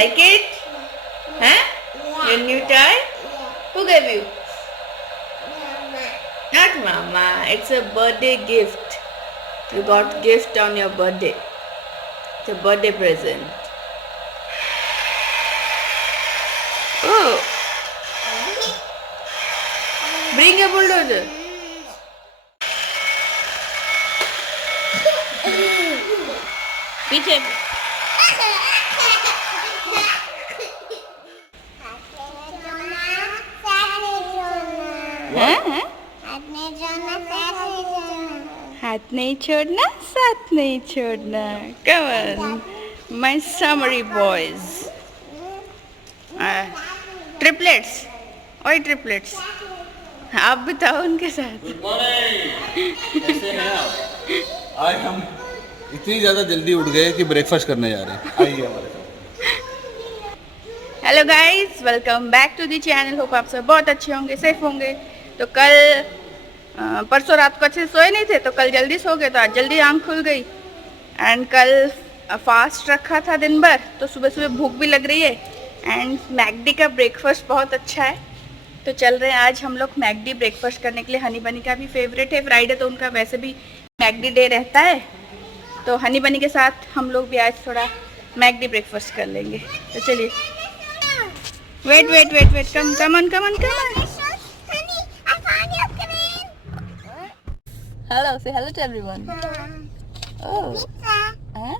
Like it? Huh? Your new toy? Who gave you? Not Mama. It's a birthday gift. You got gift on your birthday. It's a birthday present. Oh. Bring a bulldozer. पीछे हाथ नहीं छोड़ना, साथ नहीं छोड़ना. Come on, my summery boys. Triplets. ओए triplets. आप बताओ उनके साथ. Good morning. कैसे हैं आप? आज हम इतनी ज़्यादा जल्दी उठ गए कि ब्रेकफास्ट करने जा रहे हैं. आइए हमारे साथ. Hello guys, welcome back to the channel. Hope आप सब बहुत अच्छे होंगे, सेफ होंगे. तो कल परसों रात को अच्छे से सोए नहीं थे, तो कल जल्दी सो गए, तो आज जल्दी आँख खुल गई. एंड कल फास्ट रखा था दिन भर, तो सुबह सुबह भूख भी लग रही है. एंड मैकडी का ब्रेकफास्ट बहुत अच्छा है, तो चल रहे हैं आज हम लोग मैकडी ब्रेकफास्ट करने के लिए. हनी बनी का भी फेवरेट है, फ्राइडे तो उनका वैसे भी मैकडी डे रहता है. तो हनी बनी के साथ हम लोग भी आज थोड़ा मैकडी ब्रेकफास्ट कर लेंगे. तो चलिए. Wait wait wait wait, come come on come on come on. Hello, say hello to everyone. Oh. Huh?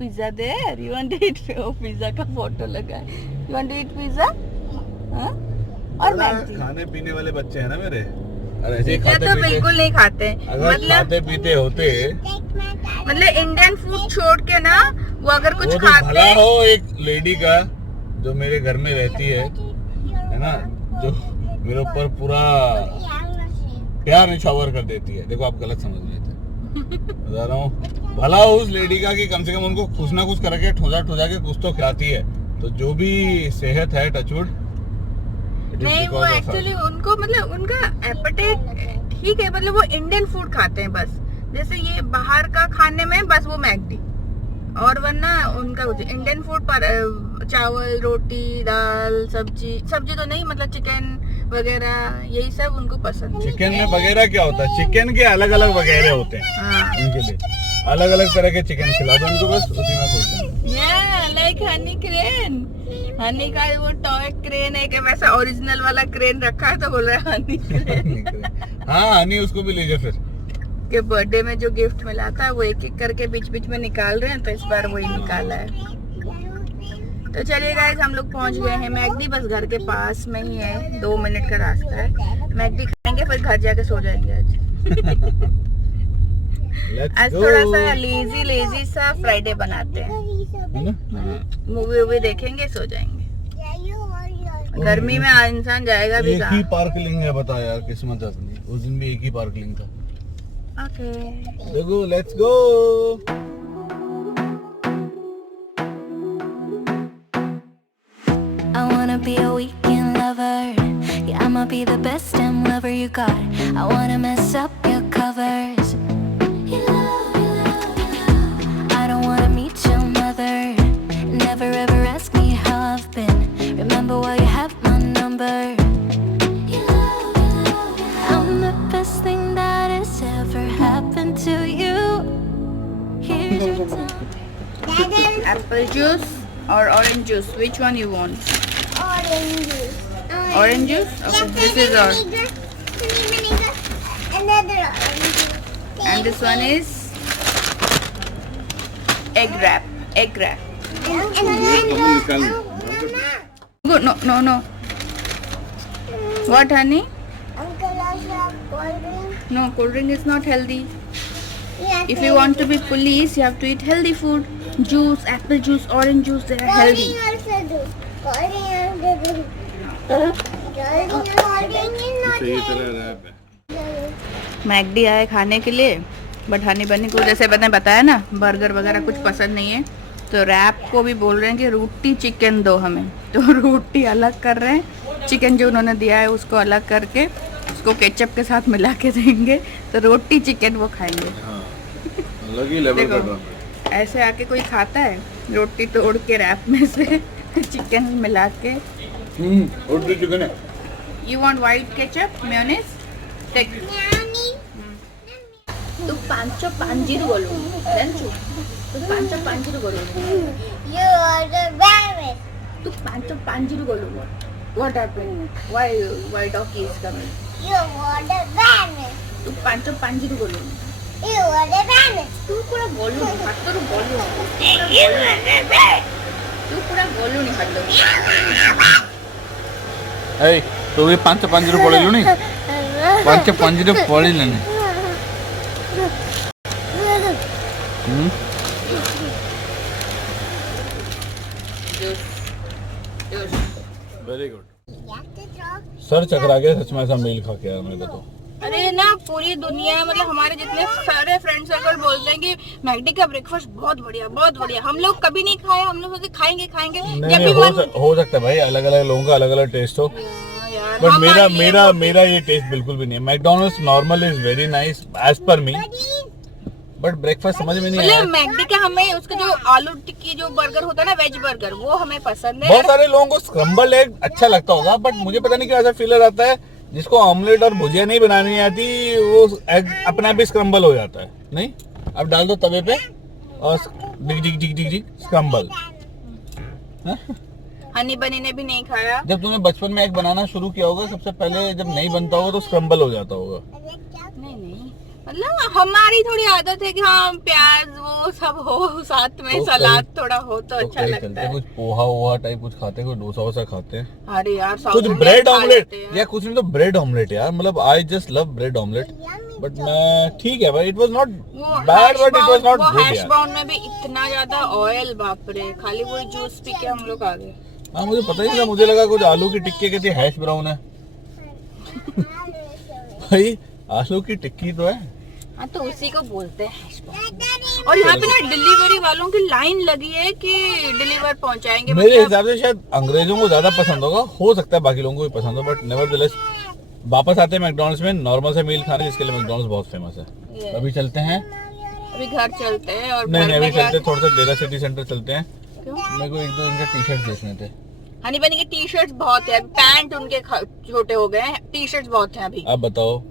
Pizza there. You want to eat? Oh, pizza का फोटो लगा है. You want to eat pizza? हाँ? और Maggi. खाने पीने वाले बच्चे हैं ना मेरे. अरे ऐसे खाते तो बिल्कुल नहीं खाते. मतलब खाते पीते होते. मतलब इंडियन फूड छोड़ के ना, वो अगर कुछ वो तो खाते. भला हो एक लेडी का जो मेरे घर में रहती है ना, जो मेरे ऊपर पूरा प्यार निछावर कर देती है. देखो आप गलत समझ रहे थे. बता रहा हूँ, भला हो उस लेडी का कि कम से कम उनको कुछ ना कुछ करके ठोजा ठोजा के कुछ तो खिलाती है. तो जो भी सेहत है टचवुड नहीं, वो एक्चुअली उनको मतलब उनका एपेटाइट ठीक है, मतलब वो इंडियन फूड खाते हैं बस. जैसे ये बाहर का खाने में बस वो मैकडी, और वरना उनका इंडियन फूड पर चावल रोटी दाल सब्जी तो नहीं, मतलब चिकन वगैरह यही सब उनको पसंद है. चिकन में वगैरह क्या होता है? चिकन के अलग अलग वगैरह होते हैं. हाँ. उनके लिए अलग अलग तरह के चिकन खिला दो उनको, बस उसी में खुश हैं. Like Honey crane. हनी का वो टॉय क्रेन है कि वैसा ओरिजिनल वाला क्रेन रखा है, तो बोल रहा है हनी क्रेन. हाँ, हनी उसको भी ले जाओ फिर. के बर्थडे में जो गिफ्ट मिला था वो एक एक करके बीच बीच में निकाल रहे हैं, तो इस बार वही निकाला है. तो चलिए गाइस, हम लोग पहुंच गए हैं मैकडी. बस घर के पास में ही है, 2 मिनट का रास्ता है. मैकडी खाएंगे फिर घर जाके सो जाएंगे आज थोड़ा सा लेजी सा फ्राइडे बनाते हैं. मूवी वूवी देखेंगे, सो जाएंगे. गर्मी में इंसान जाएगा भी. एक ही पार्किंग है, बता यार किस्मत अपनी. उस दिन भी एक ही पार्किंग था. ओके, देखो let's go. I wanna be a weekend lover. Yeah, I'ma be the best damn lover you got. I wanna mess up your covers. I don't wanna meet your mother. Never ever ask me how I've been. Remember why you have my number. I'm the best thing that has ever happened to you. Here's your time. apple juice or orange juice, which one you want? Orange juice. Orange juice? Okay, this is orange. Vinegar. Another orange juice. And this one is egg wrap. Egg wrap. Good. No. What, honey? Uncle, I have cold drink. No, cold drink is not healthy. Yes, If you want to be police, you have to eat healthy food. Juice, apple juice, orange juice, they are healthy. also do. Cold drink also do. Cold drink is not healthy. McD आए खाने के लिए, but Honey बनी को जैसे मैंने बताया ना, बर्गर वगैरह कुछ पसंद नहीं है. तो रैप को भी बोल रहे हैं कि रोटी चिकन दो हमें. तो रोटी अलग कर रहे हैं, चिकन जो उन्होंने दिया है उसको अलग करके उसको केचप के साथ मिला के देंगे. तो रोटी चिकन वो खाएंगे. अलग ही लेवल का ड्रामा. ऐसे आके कोई खाता है रोटी तोड़ के रैप में से चिकन मिला के. रोटी चिकन है. You want white ketchup, mayonnaise? Take. तू 550 बोलो, जानचू. तू 550 बोलो. You are the rabbit. तू 550 बोलो. What happened? Why doggy is coming? You are the rabbit. तू 550 बोलो. You are the rabbit. तू पूरा बोलो नहीं, हाथ तो बोलो. You are the rabbit. तू पूरा बोलो नहीं हाथ तो. ए तो ये 550 पड़ेलो नहीं. 550 पड़ेलो नहीं. Very good. सर चकरा गया सच में ऐसा मील खा के यार मेरे को तो. अरे ना पूरी दुनिया मतलब हमारे जितने सारे फ्रेंड सर्कल बोलते हैं कि मैकडी का ब्रेकफास्ट बहुत बढ़िया. हम लोग कभी नहीं खाए, हम लोग सोचे खाएंगे. नहीं हो सकता है भाई, अलग अलग लोगों का अलग अलग टेस्ट हो. बट मेरा ये टेस्ट बिल्कुल भी नहीं है. McDonald's normal is very nice as per me, but breakfast समझ में नहीं आया. मतलब मैकडी का हमें उसका जो आलू टिक्की जो बर्गर होता है ना, वेज बर्गर, वो हमें पसंद है. बहुत सारे लोगों को स्क्रम्बल एग अच्छा लगता होगा, बट मुझे पता नहीं क्यों ऐसा फीलर आता है जिसको ऑमलेट और भुजिया नहीं बनानी आती वो एग अपने आप ही स्क्रम्बल हो जाता है. नहीं, अब डाल दो तवे पे और डिग स्क्रम्बल. हनी बनी ने भी नहीं खाया. जब तुमने बचपन में एग बनाना शुरू किया होगा सबसे पहले, जब नहीं बनता होगा तो स्क्रम्बल हो जाता होगा. नहीं मतलब हमारी थोड़ी आदत है कि हाँ प्याज वो सब हो साथ में, तो सलाद थोड़ा हो तो अच्छा कहीं लगता है. कुछ पोहा टाइप कुछ खाते हैं, कुछ डोसा वोसा खाते हैं. अरे यार कुछ ब्रेड ऑमलेट या कुछ नहीं तो ब्रेड ऑमलेट यार. मतलब I just love bread omelette. But मैं ठीक है भाई, it was not bad but it was not good hash यार. ब्राउन में भी इतना ज्यादा ऑयल, बाप रे. खाली वो जूस पी के हम लोग आ गए. हाँ मुझे पता ही नहीं था, मुझे लगा कुछ आलू की टिक्की कहती हैश ब्राउन है. भाई आलू की टिक्की तो है. हाँ तो उसी को बोलते हैं हैश ब्राउन. और यहाँ पे ना डिलीवरी वालों की लाइन लगी है कि डिलीवर पहुँचाएंगे. मेरे हिसाब से शायद अंग्रेजों को ज्यादा पसंद होगा, हो सकता है बाकी लोगों को भी पसंद हो, बट नेवरदलेस वापस आते हैं मैकडॉनल्ड्स में नॉर्मल से मील खाने, जिसके लिए मैकडॉनल्ड्स बहुत फेमस है. अभी चलते हैं, अभी घर चलते हैं. और नहीं अभी चलते थोड़ा सा डेरा सिटी सेंटर चलते हैं. क्यों? मेरे को एक दो इनका टी शर्ट देखने थे. हनी बनी के टी शर्ट्स बहुत है, पैंट उनके छोटे हो गए हैं, टी शर्ट्स बहुत हैं अभी. अब बताओ,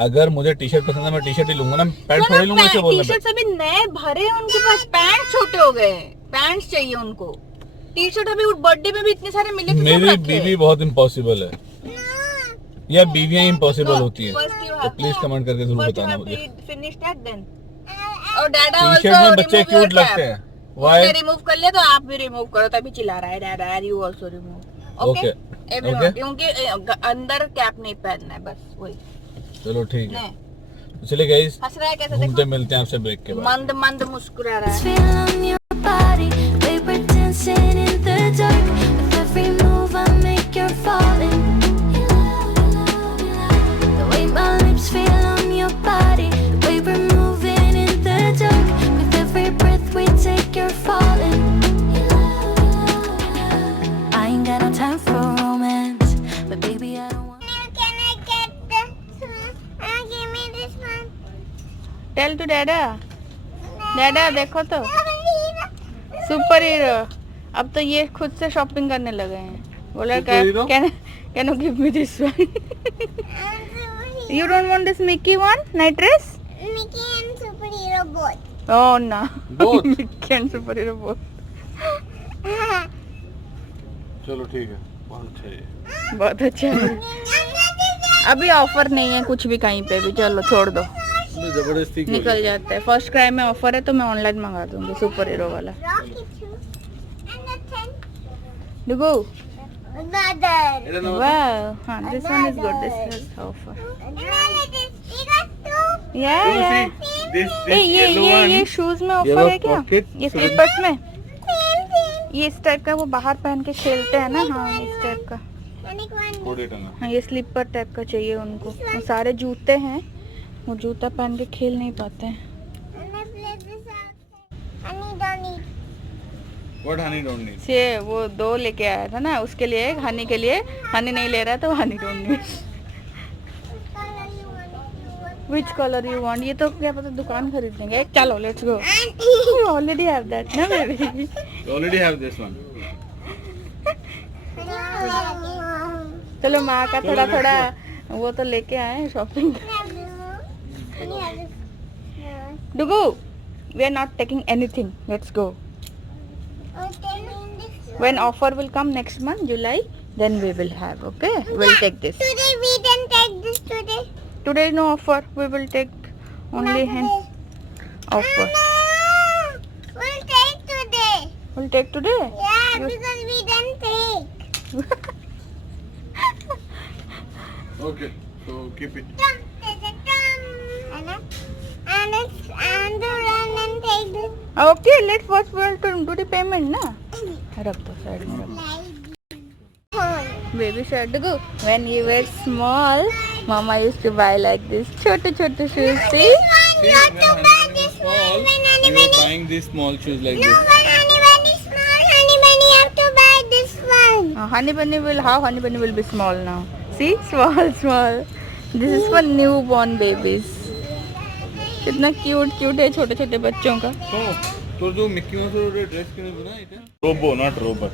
अगर मुझे टी शर्ट पसंद है मैं टी शर्ट ही लूंगा ना, पैंट थोड़ी लूंगा. ऐसे बोलना टी शर्ट्स अभी नए भरे हैं उनके पास, पैंट छोटे हो गए, पैंट्स चाहिए उनको. टी शर्ट अभी बर्थडे में भी इतने सारे मिले थे. मेरी बीवी बहुत इम्पॉसिबल है या बीवियां इम्पॉसिबल होती है, तो प्लीज कमेंट करके जरूर बताना मुझे. Finish that then. और डैडा टी शर्ट में बच्चे क्यूट लगते हैं. वाई रिमूव कर लिया तो आप भी रिमूव करो, तभी चिल्ला रहा है dada you also remove. Okay everyone, क्योंकि अंदर कैप नहीं पहनना है, बस वही. चलो ठीक है, तो चलिए गाइस हंस रहा है कैसे, घूमते मिलते हैं आपसे ब्रेक के बाद. मंद मुस्कुरा रहा है. Feel on your body, we were dancing in the dark. With every move I make, you're falling. The way my lips feel on your body, the way we're moving in the dark. With every breath we take, you're falling. I ain't got no time for romance, but baby I don't want. Can I get this one? Give me this one. Tell to dada. Dada देखो तो super hero. अब तो ये खुद से shopping करने लगे हैं. बोला Superhero? Can you give me this one? You don't want this Mickey one night dress? Mickey and superhero both. Oh no. Both? Mickey and superhero both. चलो ठीक है, बहुत अच्छा है. अभी ऑफर नहीं है कुछ भी कहीं पे भी. चलो छोड़ दो, जबरदस्ती निकल जाते हैं. फर्स्ट क्राई में ऑफर है तो मैं ऑनलाइन मंगा दूंगी सुपर हीरो वाला. Rocket shoes. And the 10. Dugu. Another. Wow. हाँ, this one is good. This is offer. Another this. We got two. Yeah, yeah. ये शूज में ऑफर है क्या? ये स्लीपर्स में Same, same. ये इस टाइप का वो बाहर पहन के खेलते हैं ना. हाँ इस टाइप का. Manic one. हाँ ये स्लीपर टाइप का चाहिए उनको. वो सारे जूते हैं, वो जूता पहन के खेल नहीं पाते हैं. And I play this outside. Honey don't eat. What honey don't need? ये वो 2 लेके आया था ना, उसके लिए एक, हनी के लिए. हनी नहीं ले रहा तो honey don't need. What color you want? Which colour you want? ये तो क्या पता दुकान खरीदेंगे। चलो let's go. You already have that ना baby? Already have this one. चलो माँ का थोड़ा थोड़ा वो तो लेके आए शॉपिंग। डुगू, we are not taking anything. Let's go. When offer will come next month, July, then we will have. Okay, we'll take this. Today we didn't take this today. Today no offer. We will take only hand offer. No, we'll take today. We'll take today. Yeah, You- because we didn't take. Okay, so keep it. Come, there's a come. And run and take this. Okay, let's first we'll do the payment ना. रख दो side में रख दो. Baby said, Dugu, when you were small, Mama used to buy like this छोटे छोटे shoes. See? You have to buy this one when you are buying these small shoes like No, this. when Honey Bunny is small, Honey Bunny have to buy this one. Honey bunny will Honey bunny will be small now. See, small. This is for newborn babies. कितना cute है छोटे छोटे बच्चों का. तो जो Mickey mouse वाला dress क्यों नहीं बना इधर? Robo not robot.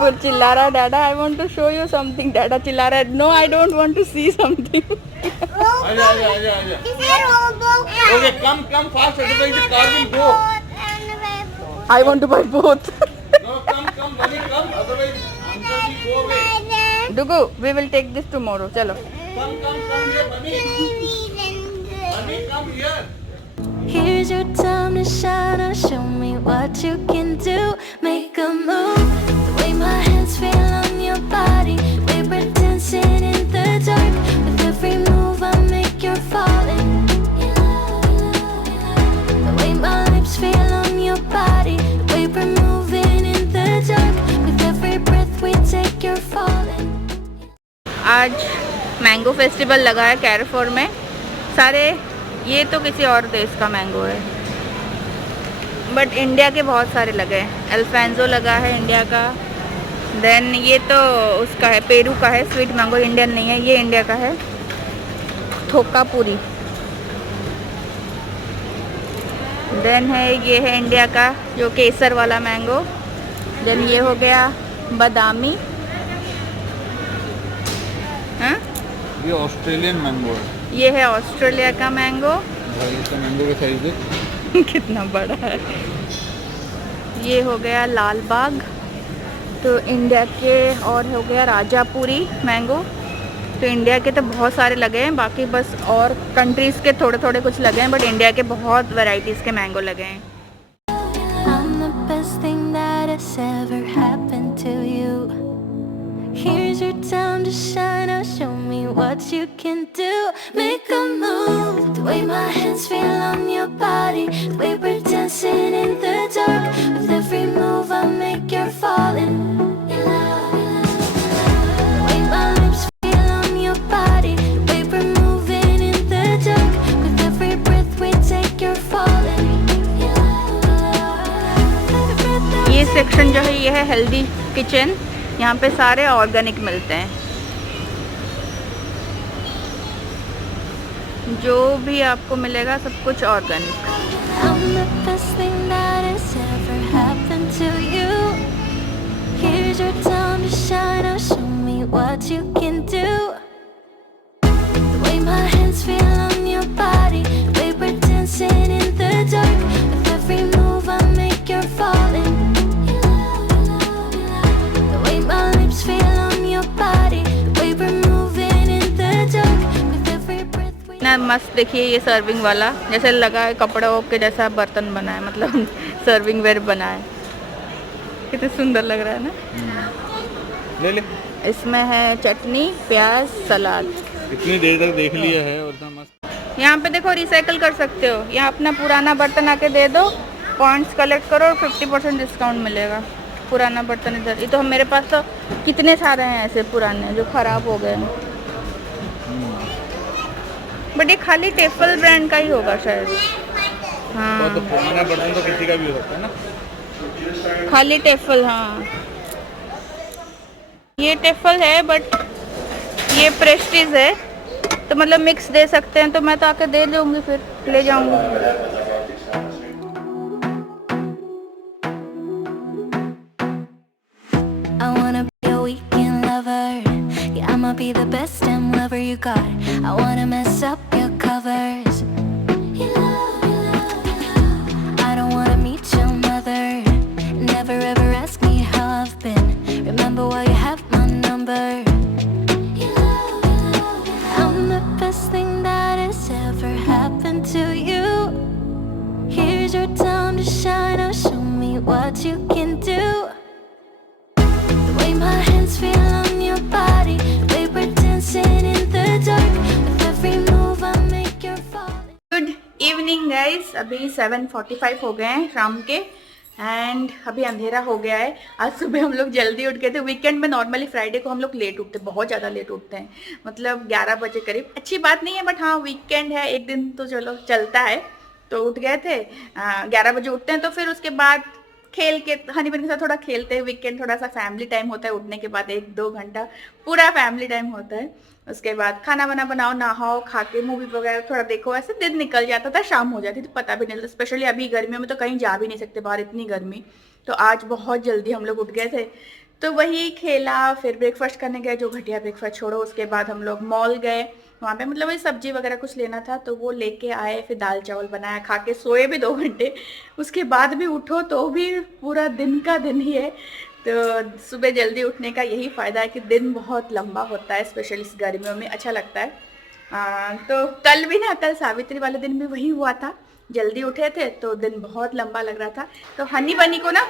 वो चिल्ला रहा डैडा, I want to show you something. डैडा चिल्ला रहा है, no I don't want to see something. आजा। This is Robocat. Okay, come fast. Otherwise the car will go. I want to buy both. No, come, Bunny, come. Otherwise uncle will go away. Dugu, we will take this tomorrow. चलो. Come here, Bunny. Bunny, come here. Here's your time to shine. Now show me what you can do. Make a move. The way my hands feel on your body. We were dancing in the dark. With every move I make, you're falling. The way my lips feel on your body. We were moving in the dark. With every breath we take, you're falling. आज mango festival लगा है कैरफोर में. सारे ये तो किसी और देश का मैंगो है, बट इंडिया के बहुत सारे लगे हैं. अल्फांसो लगा है इंडिया का. देन ये तो उसका है, पेरू का है स्वीट मैंगो. इंडियन नहीं है, ये इंडिया का है. थोकापुरी. देन है ये है इंडिया का जो केसर वाला मैंगो. देन ये हो गया बादामी. हाँ, ये ऑस्ट्रेलियन मैंगो है. ये है ऑस्ट्रेलिया का मैंगो. भाई इसका मैंगो का साइज देख. कितना बड़ा है. ये हो गया लाल बाग. तो इंडिया के और हो गया राजापुरी मैंगो. तो इंडिया के तो बहुत सारे लगे हैं, बाकी बस और कंट्रीज़ के थोड़े थोड़े कुछ लगे हैं, बट इंडिया के बहुत वैरायटीज़ के मैंगो लगे हैं. I'm the best thing that has ever happened to you. Here's your time to shine. Now show me what you can do. Make a move. The way my hands feel on your body. The way we're dancing in the dark. With every move I make, you're falling. The way my lips feel on your body. The way we're moving in the dark. With every breath we take, you're falling. ये section जो है ये है healthy kitchen. यहाँ पे सारे organic मिलते हैं. जो भी आपको मिलेगा सब कुछ organic. I'm the best thing that has ever happened to you. Here's your time to shine. Now show me what you can do. The way my hands feel on your body. The way we're dancing in the dark. With every move I make, you're falling. The way my lips feel on your body. The way we're moving in the dark. With every breath we ना मस्त. देखिए ये serving वाला जैसे लगा है, कपड़ों के जैसा बर्तन बना है, मतलब सर्विंग वेयर बना है. कितने सुंदर लग रहा है ना. ले. इसमें है चटनी, प्याज, सलाद. इतनी देर तक देख लिया है और इतना मस्त. यहाँ पे देखो रिसाइकल कर सकते हो. यहाँ अपना पुराना बर्तन आके दे दो, पॉइंट्स कलेक्ट करो और 50% डिस्काउंट मिलेगा. पुराना बर्तन इधर. ये तो मेरे पास तो कितने सारे हैं ऐसे पुराने जो ख़राब हो गए हैं. बट ये खाली टेफल ब्रांड का ही होगा शायद. तो हाँ, पुराना बर्तन तो किसी का भी हो सकता है ना. खाली टेफल. हाँ, ये टेफल है बट ये प्रेस्टीज है. तो मतलब मिक्स दे सकते हैं, तो मैं तो आके दे लूँगी, फिर ले जाऊँगी। I wanna be a weekend lover. Yeah, I'ma be the best damn lover you got. I wanna mess up your covers. I don't wanna meet your mother. Never ever ask me how I've been. Remember why you have my number. I'm the best thing that has ever happened to you. Here's your time to shine. Now show me what you can do. The way my hands feel on your body, the way we're dancing in the dark. With every move I make, you're falling. Good evening guys, अभी 7:45 हो गए हैं शाम के and अभी अंधेरा हो गया है। आज सुबह हम लोग जल्दी उठ गए थे। वीकेंड में नॉर्मली फ्राइडे को हम लोग लेट उठते हैं, बहुत ज़्यादा लेट उठते हैं, मतलब 11 बजे करीब। अच्छी बात नहीं है बट हाँ वीकेंड है, एक दिन तो चलो चलता है, तो उठ गए थे। 11 बजे उठते हैं, तो फिर उसके बाद खेल के हनी बनी के साथ थोड़ा खेलते हैं। वीकेंड थोड़ा सा फैमिली टाइम होता है, उठने के बाद 1-2 घंटा पूरा फैमिली टाइम होता है। उसके बाद खाना वाना बनाओ, नहाओ, खा के मूवी वगैरह थोड़ा देखो, ऐसे दिन निकल जाता था, शाम हो जाती थी, पता भी नहीं लगता। स्पेशली अभी गर्मियों में तो कहीं जा भी नहीं सकते बाहर, इतनी गर्मी। तो आज बहुत जल्दी हम लोग उठ गए थे, तो वही खेला, फिर ब्रेकफास्ट करने गए, जो घटिया ब्रेकफास्ट छोड़ो। उसके बाद हम लोग मॉल गए, वहाँ पे मतलब वही सब्जी वगैरह कुछ लेना था, तो वो लेके आए, फिर दाल चावल बनाया, खा के सोए भी 2 घंटे। उसके बाद भी उठो तो भी पूरा दिन का दिन ही है। तो सुबह जल्दी उठने का यही फ़ायदा है कि दिन बहुत लंबा होता है, स्पेशली इस गर्मियों में अच्छा लगता है। तो कल भी ना, कल सावित्री वाले दिन भी वही हुआ था, जल्दी उठे थे तो दिन बहुत लंबा लग रहा था। तो हनी बनी को ना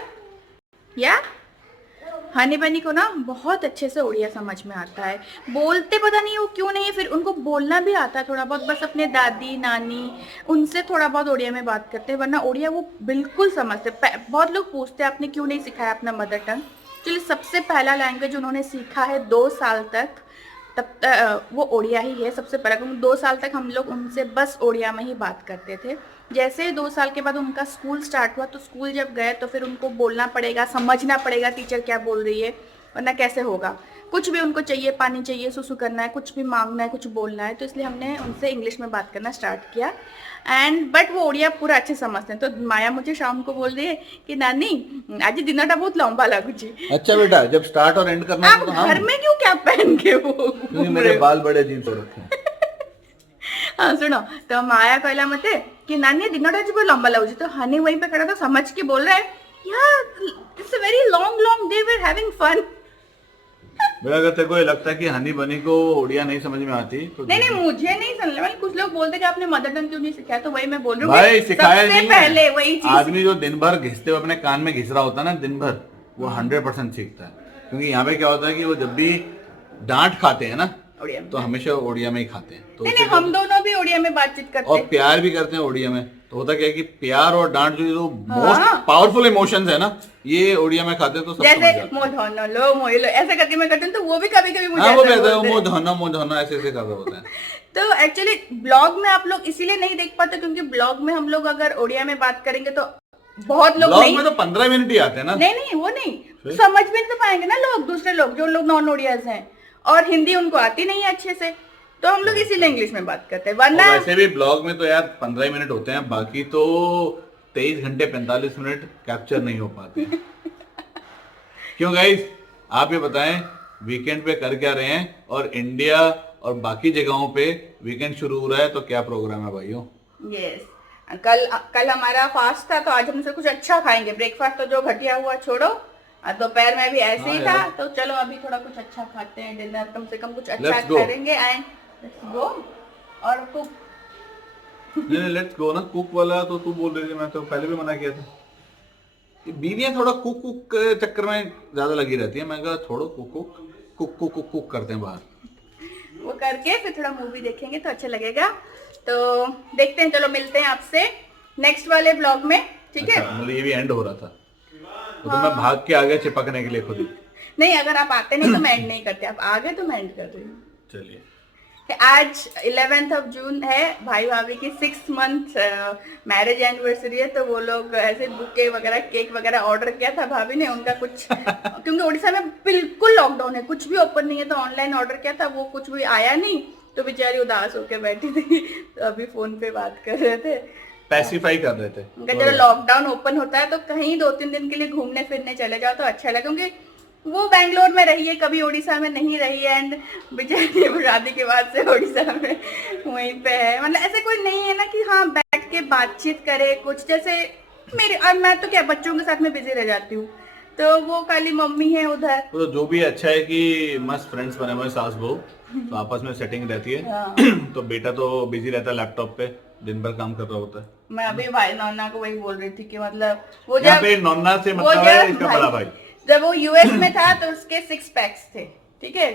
हनी बनी को ना बहुत अच्छे से उड़िया समझ में आता है, बोलते पता नहीं वो क्यों नहीं है, फिर उनको बोलना भी आता है थोड़ा बहुत, बस अपने दादी नानी उनसे थोड़ा बहुत उड़िया में बात करते हैं, वरना उड़िया वो बिल्कुल समझते। बहुत लोग पूछते हैं आपने क्यों नहीं सिखाया अपना मदर टंग। चलिए, सबसे पहला लैंग्वेज उन्होंने सीखा है 2 साल तक, तब वो उड़िया ही है सबसे पहला, क्योंकि 2 साल तक हम लोग उनसे बस उड़िया में ही बात करते थे। जैसे 2 साल के बाद उनका स्कूल स्टार्ट हुआ, तो स्कूल जब गए तो फिर उनको बोलना पड़ेगा, समझना पड़ेगा टीचर क्या बोल रही है, वरना कैसे होगा। कुछ भी उनको चाहिए, पानी चाहिए, सुसु करना है, कुछ भी मांगना है, कुछ बोलना है, तो इसलिए हमने उनसे इंग्लिश में बात करना स्टार्ट किया। एंड बट वो उड़िया पूरा अच्छे समझते हैं। तो माया मुझे शाम को बोल रही है कि नानी आज दिनटा बहुत लंबा लगुची। अच्छा बेटा, जब स्टार्ट और एंड करना आप घर में क्यों क्या पहन के वो, क्योंकि मेरे बाल बड़े अजीब से रखे हैं। हाँ सुनो, तो माया कहला मते कि नानी दिनटा जी बहुत लंबा लगुची। तो हनी वहीं पे खड़ा था, समझ के बोल रहा है यार it's a very long day, we are having fun. मेरा अगर तेरे को ये लगता है कि हनी बनी को उड़िया नहीं समझ में आती तो नहीं, मुझे नहीं समझ में। कुछ लोग बोलते कि आपने मदर टंग क्यों नहीं सिखाया, तो वही मैं बोल रही हूँ भाई, सिखाया सबसे नहीं पहले है। वही चीज। आदमी जो दिन भर घिसते हुए अपने कान में घिस रहा होता है ना दिन भर, वो 100% सीखता है। क्योंकि यहाँ पे क्या होता है कि वो जब भी डांट खाते हैं ना, तो हमेशा उड़िया में ही खाते हैं। तो नहीं, हम दोनों भी उड़िया में बातचीत करते हैं और प्यार भी करते हैं उड़िया में। तो होता क्या है कि प्यार और डांट जो मोस्ट पावरफुल इमोशंस है ना, ये उड़िया में खाते हैं तो सब समझ जाते हैं। जैसे मोधनो लो मोइलो ऐसे करके मैं करती हूँ, तो वो भी कभी कभी मुझे हाँ, वो ऐसे कहता है बोलते हैं। मोधना ऐसे ऐसे कर रहे होते हैं। तो एक्चुअली ब्लॉग में आप लोग इसीलिए नहीं देख पाते, क्योंकि ब्लॉग में हम लोग अगर उड़िया में बात करेंगे तो बहुत लोग ब्लॉग नहीं, में तो 15 मिनट ही आते हैं ना। नहीं वो नहीं समझ में तो पाएंगे ना लोग, दूसरे लोग जो लोग नॉन उड़ियाज हैं, और हिंदी उनको आती नहीं है अच्छे से, तो हम लोग इसीलिए इंग्लिश में बात करते हैं। वरना वैसे भी ब्लॉग में तो यार 15 मिनट होते हैं, बाकी तो 23 घंटे 45 मिनट कैप्चर नहीं हो पाते। क्यों गाइस, आप ये बताएं वीकेंड पे कर क्या रहे हैं, और इंडिया और बाकी जगहों पे वीकेंड शुरू हो रहा है तो क्या प्रोग्राम है भाइयों? यस, कल हमारा फास्ट था, तो आज हम कुछ अच्छा खाएंगे। ब्रेकफास्ट तो जो घटिया हुआ छोड़ो, दोपहर में भी ऐसे ही था, तो चलो अभी थोड़ा कुछ अच्छा खाते हैं, डिनर कम से कम कुछ अच्छा करेंगे एंड लेट्स गो। और कुक नहीं लेट्स गो ना, कुक वाला तो तू बोल रही थी, मैं तो पहले भी मना किया था। ये बीवियां थोड़ा कुक के चक्कर में ज्यादा लगी रहती है। मैं कहा छोड़ो, कुक करते हैं बाहर, वो करके फिर थोड़ा मूवी देखेंगे तो अच्छा लगेगा। तो देखते हैं, चलो मिलते हैं आपसे नेक्स्ट वाले ब्लॉग में, ठीक है? मतलब ये भी एंड हो रहा था, तो मैं भाग के आ गया चिपकने के लिए खुद ही। नहीं, अगर आप आते नहीं तो मैं एंड नहीं करते, आप आ गए तो मैं एंड कर रही हूँ। चलिए, आज 11 जून है, भाई भाभी की 6 मंथ मैरिज एनिवर्सरी है, तो वो लोग ऐसे बुके वगैरह केक वगैरह ऑर्डर किया था भाभी ने, उनका कुछ क्योंकि उड़ीसा में बिल्कुल लॉकडाउन है, कुछ भी ओपन नहीं है, तो ऑनलाइन ऑर्डर किया था, वो कुछ भी आया नहीं। तो बेचारी उदास होकर बैठी थी, तो अभी फोन पे बात कर रहे थे। पैसिफाई कर रहे थे। उनका जब लॉकडाउन ओपन होता है तो कहीं 2-3 दिन के लिए घूमने फिरने चले जाओ तो अच्छा लगे, क्योंकि वो बैंगलोर में रही है, कभी उड़ीसा में नहीं रही है, एंड बेचारी शादी के बाद से उड़ीसा में वहीं पे है। मतलब ऐसे कोई नहीं है ना कि हाँ बैठ के बातचीत करे कुछ, जैसे मेरे और मैं तो क्या बच्चों के साथ में बिजी रह जाती हूँ, तो वो खाली मम्मी है उधर। तो जो भी अच्छा है कि मस्त फ्रेंड्स बने हुए सास बहू, तो आपस में सेटिंग रहती है। हाँ। तो बेटा तो बिजी रहता है लैपटॉप पे, दिन भर काम कर रहा होता है। मैं अभी भाई नौना को वही बोल रही थी कि मतलब वो यहाँ जब पे नौना से वो मतलब है जब इसका बड़ा भाई। जब वो यूएस में था तो उसके 6 पैक्स थे, ठीक है।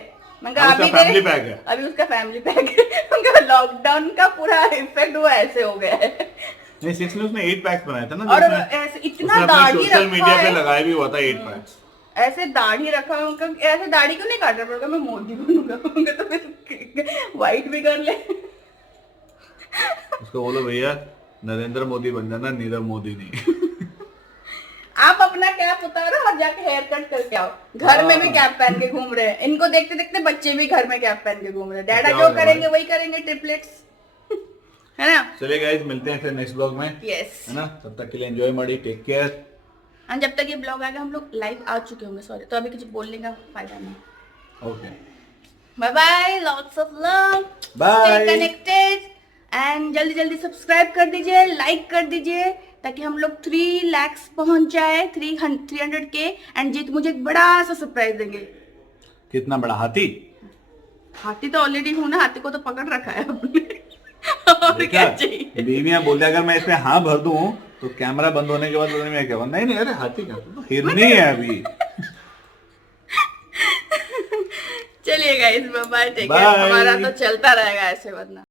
मैं कहा उसका अभी फैमिली देख, पैक है। अभी उसका फैमिली पैक है। उनका लॉकडाउन का पूरा इफेक्ट वो ऐसे हो गया है। नहीं 6 में उसने 8 पैक्स बनाया था ना, और जिसमें ऐसे इतना उसने अपने दाढ़ी सोशल रखा मीडिया पे है, लगाया भी हुआ था 8 पैक्स। ऐसे दाढ़ी रखा है उनका, ऐसे दाढ़ी क्यों नहीं काट रहा पड़ेगा, मैं मोदी बनूंगा उनका, तो फिर व्हाइट भी कर ले। उसको बोलो भैया नरेंद्र मोदी बन जाना, नीरव मोदी नहीं। आप अपना कैप उतारो और जाके हेयर कट करके आओ। घर में भी कैप पहन के घूम रहे हैं, इनको देखते देखते बच्चे भी घर में कैप पहन के घूम रहे हैं। डैडा जो करेंगे वही करेंगे, ट्रिपलेट्स, है ना। चलिए गाइस मिलते हैं फिर नेक्स्ट ब्लॉग में, यस। है ना। तब तक के लिए एंजॉय माड़ी, टेक केयर। और जब तक ये ब्लॉग आएगा हम लोग लाइव आ चुके होंगे, सॉरी, तो अभी कुछ बोलने का फायदा नहीं। Okay bye bye, lots of love, Bye. Stay connected and जल्दी जल्दी सब्सक्राइब कर दीजिए, लाइक कर दीजिए, ताकि हम लोग 3 लाख पहुंच जाए, 300K, एंड जीत मुझे एक बड़ा सा सरप्राइज देंगे। कितना बड़ा हाथी? हाथी तो ऑलरेडी हूँ ना, हाथी को तो पकड़ रखा है अपने। और क्या चाहिए। बीवियां बोल अगर मैं इसमें हाँ भर दूं तो कैमरा बंद होने के बाद बोलने में क्या हुआ? नहीं अरे हाथी का तो हिरनी है अभी। चलिए guys, bye bye, take care. Bye. हमारा तो चलता रहेगा ऐसे, वरना